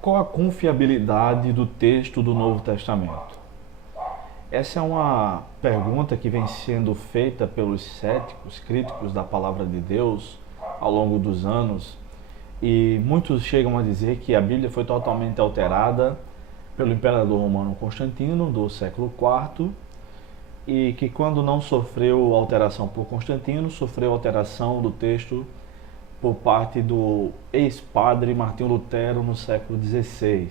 Qual a confiabilidade do texto do Novo Testamento? Essa é uma pergunta que vem sendo feita pelos céticos, críticos da palavra de Deus ao longo dos anos, e muitos chegam a dizer que a Bíblia foi totalmente alterada pelo imperador romano Constantino, do século IV, e que quando não sofreu alteração por Constantino, sofreu alteração do texto por parte do ex-padre Martinho Lutero no século XVI,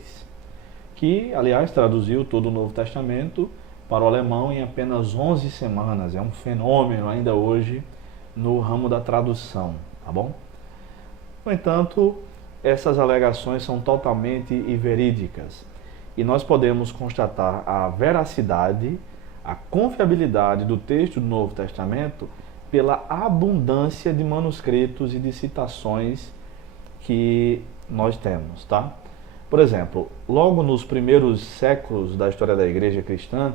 que, aliás, traduziu todo o Novo Testamento para o alemão em apenas 11 semanas. É um fenômeno ainda hoje no ramo da tradução, tá bom? No entanto, essas alegações são totalmente verídicas e nós podemos constatar a veracidade, a confiabilidade do texto do Novo Testamento pela abundância de manuscritos e de citações que nós temos, tá? Por exemplo, logo nos primeiros séculos da história da igreja cristã,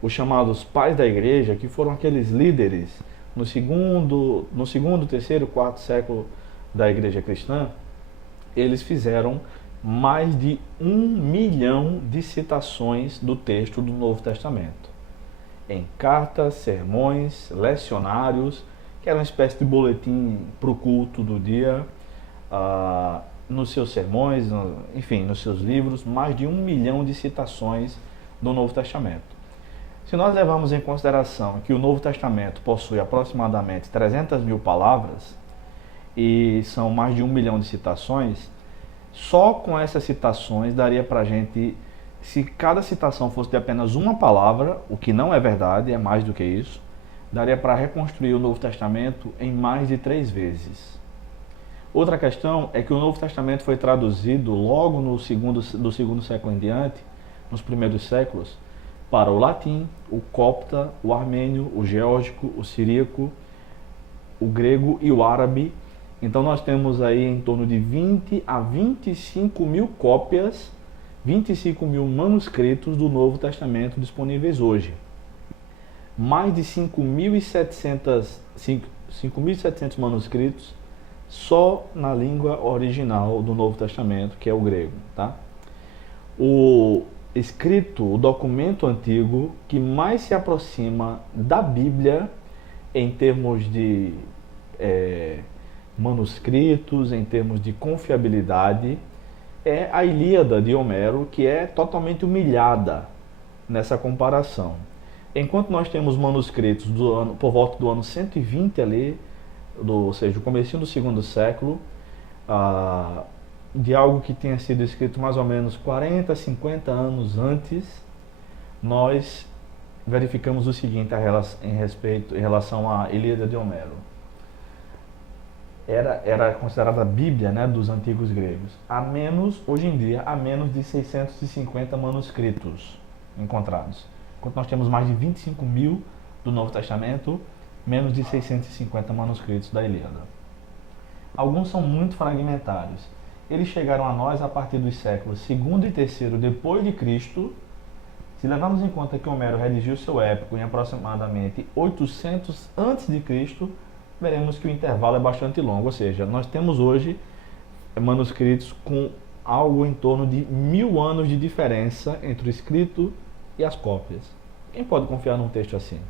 os chamados pais da igreja, que foram aqueles líderes no segundo, terceiro, quarto século da igreja cristã, eles fizeram mais de 1 milhão de citações do texto do Novo Testamento, em cartas, sermões, lecionários, que era uma espécie de boletim para o culto do dia, nos seus sermões, enfim, nos seus livros, mais de 1 milhão de citações do Novo Testamento. Se nós levarmos em consideração que o Novo Testamento possui aproximadamente 300 mil palavras e são mais de 1 milhão de citações, só com essas citações daria para a gente, se cada citação fosse de apenas uma palavra, o que não é verdade, é mais do que isso, daria para reconstruir o Novo Testamento em mais de 3 vezes. Outra questão é que o Novo Testamento foi traduzido logo do segundo século em diante, nos primeiros séculos, para o latim, o copta, o armênio, o geórgico, o siríaco, o grego e o árabe. Então nós temos aí em torno de 20 a 25 mil cópias, 25 mil manuscritos do Novo Testamento disponíveis hoje. Mais de 5.700 manuscritos só na língua original do Novo Testamento, que é o grego, tá? O documento antigo que mais se aproxima da Bíblia em termos de manuscritos, em termos de confiabilidade, é a Ilíada de Homero, que é totalmente humilhada nessa comparação. Enquanto nós temos manuscritos por volta do ano 120 ali, ou seja, o comecinho do segundo século, de algo que tenha sido escrito mais ou menos 40, 50 anos antes, nós verificamos o seguinte em relação à Ilíada de Homero. Era considerada a Bíblia, né, dos antigos gregos. Hoje em dia, há menos de 650 manuscritos encontrados. Enquanto nós temos mais de 25 mil do Novo Testamento, menos de 650 manuscritos da Ilíada. Alguns são muito fragmentários. Eles chegaram a nós a partir dos séculos II e III depois de Cristo. Se levarmos em conta que Homero redigiu seu épico em aproximadamente 800 a.C., veremos que o intervalo é bastante longo, ou seja, nós temos hoje manuscritos com algo em torno de 1000 anos de diferença entre o escrito e as cópias. Quem pode confiar num texto assim?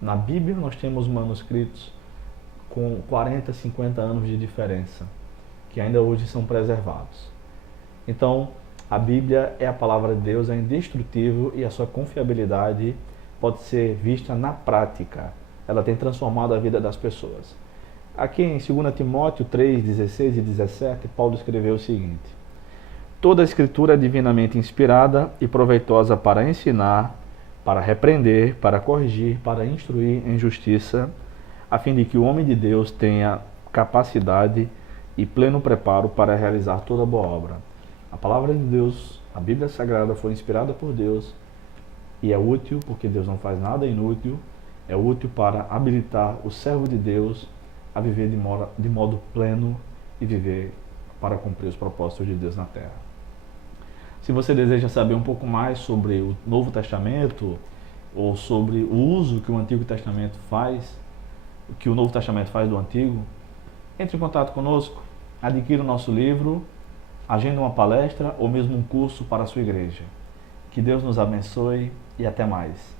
Na Bíblia nós temos manuscritos com 40, 50 anos de diferença, que ainda hoje são preservados. Então, a Bíblia é a palavra de Deus, é indestrutível e a sua confiabilidade pode ser vista na prática. Ela tem transformado a vida das pessoas. Aqui em 2 Timóteo 3, 16 e 17, Paulo escreveu o seguinte: toda a Escritura é divinamente inspirada e proveitosa para ensinar, para repreender, para corrigir, para instruir em justiça, a fim de que o homem de Deus tenha capacidade e pleno preparo para realizar toda boa obra. A palavra de Deus, a Bíblia Sagrada, foi inspirada por Deus e é útil, porque Deus não faz nada inútil, é útil para habilitar o servo de Deus a viver de modo pleno e viver para cumprir os propósitos de Deus na terra. Se você deseja saber um pouco mais sobre o Novo Testamento ou sobre o uso que o Antigo Testamento faz, que o Novo Testamento faz do Antigo, entre em contato conosco, adquira o nosso livro Agenda uma palestra ou mesmo um curso para a sua igreja. Que Deus nos abençoe e até mais.